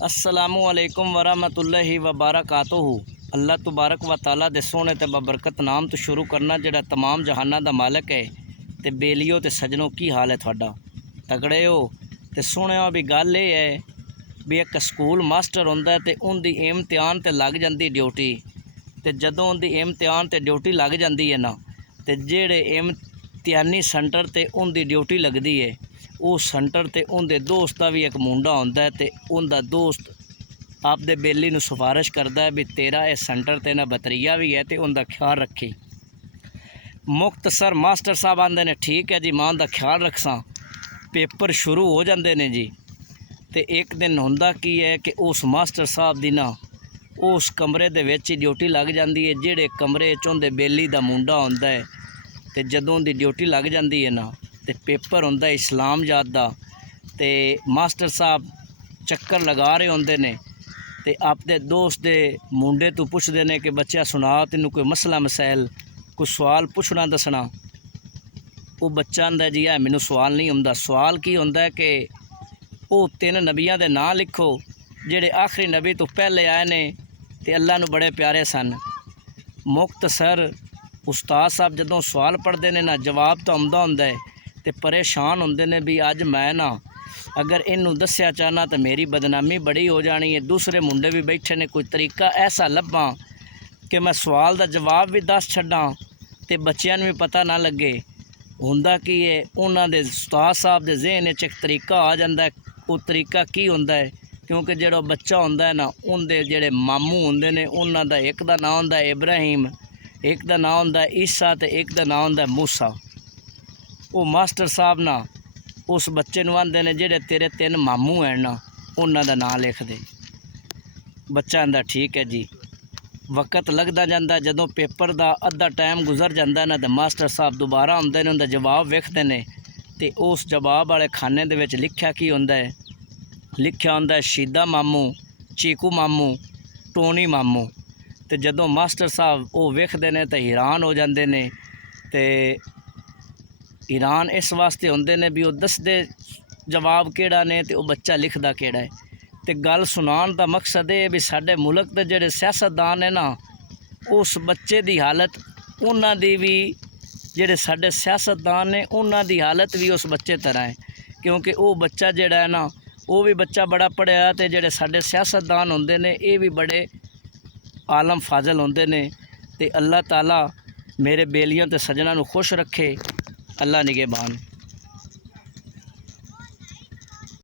अस्सलामुअलैकुम वरहमतुल्लाहि वबरकातुहू। अल्लाह तबारक व तआला दे सोहने ते बबरकत नाम तो शुरू करना जिहड़ा तमाम जहाना दा मालिक है। ते बेलियो ते सजनों की हाल है तुहाडा? तगड़े हो? ते सुनिया भी गल ये है भी एक स्कूल मास्टर हुंदा है ते उनदी इम्तिहान ते लग जांदी ड्यूटी। ते जदों उनदी इम्तिहान ते ड्यूटी लग जांदी है ना, ते जेहड़े इम्तिहानी सेंटर ते उनदी ड्यूटी लगदी है उस सेंटर ते उनके दोस्त का भी एक मुंडा होंदा है। ते उनका दोस्त आपदे बेली नूं सिफारिश करता है भी तेरा इस सेंटर ते ना बतरिया भी है तो उनका ख्याल रखी। मुख्तसर मास्टर साहब आंदे ने ठीक है जी मां दा ख्याल रखसा। पेपर शुरू हो जाते हैं जी। तो एक दिन हुंदा की है कि उस मास्टर साहब दी ना उस कमरे दे विच ड्यूटी लग जाती है जिहड़े कमरे च उनदे बेली दा मुंडा होंदा है। तो जदों उनकी ड्यूटी लग जाती है ना, तो पेपर होंदा इस्लाम याद दा। ते मास्टर साहब चक्कर लगा रहे होंदे ने ते अपने दोस्त दे मुंडे तो पुछदे ने कि बच्चा सुना तैनूं कोई मसला मसैल कोई सवाल पुछना दसना। वो बच्चा आंदा जी है मैनूं सवाल नहीं आउंदा। सवाल की होंदा है कि वो 3 नबियां दे नाम लिखो जिहड़े आखिरी नबी तो पहले आए ने ते अल्लाह नूं बड़े प्यारे सन। मुख्तसर उस्ताद साहब जदों सवाल पढ़ते हैं ना जवाब तो आउंदा हुंदा है ते परेशान होंदे ने भी अज मैं ना अगर इनू दस्या चाहना तो मेरी बदनामी बड़ी हो जानी है। दूसरे मुंडे भी बैठे ने, कोई तरीका ऐसा लभा कि मैं सवाल का जवाब भी दस छड्डां ते बच्चों भी पता ना लगे। हुंदा की है उन्हां दे उस्ताद साहब दे ज़हन च एक तरीका आ जाता है। वो तरीका की होंदा है क्योंकि जो बच्चा होंदा है ना उनके जेड़े मामू होंदे ने उन्हां दा एक दा नाम होंदा है इब्राहिम, एक दा नाम होंदा है ईसा ते एक दा नाम होंदा है मूसा। वो मास्टर साहब ना उस बच्चे नूं आंदे ने जेड़े तेरे 3 मामू हैं ना उन्हां दा नाम लिख दे। बच्चा आंदा ठीक है जी। वक्त लगता जाता जदों पेपर का अद्धा टाइम गुजर जाता ना तो मास्टर साहब दोबारा आउंदे ने उनका जवाब वेखते हैं। तो उस जवाब वाले खाने दे विच लिखिया की होंदा है, लिखिया होंदा है शीदा मामू, चीकू मामू, टोनी मामू। तो जदों मास्टर साहब वो वेखते हैं तो हैरान हो जाते हैं। तो हैरान इस वास्ते होंदे ने भी वो दसदे जवाब केड़ा ने तो बच्चा लिखदा केड़ा है। तो गल सुनाण दा मकसद ये भी साडे मुल्क दे जेड़े सियासतदान है ना उस बच्चे दी हालत उन्हां दी भी जेड़े साडे सियासतदान ने उन्हां दी हालत भी उस बच्चे तरह है। क्योंकि वो बच्चा जेड़ा है ना वो भी बच्चा बड़ा पढ़िया तो जेड़े साडे सियासतदान होंदे ने ये भी बड़े आलम फाजल होंदे ने। ते अल्लाह ताला मेरे बेलियों ते सजना नूं खुश रखे। अल्लाह निगहबान।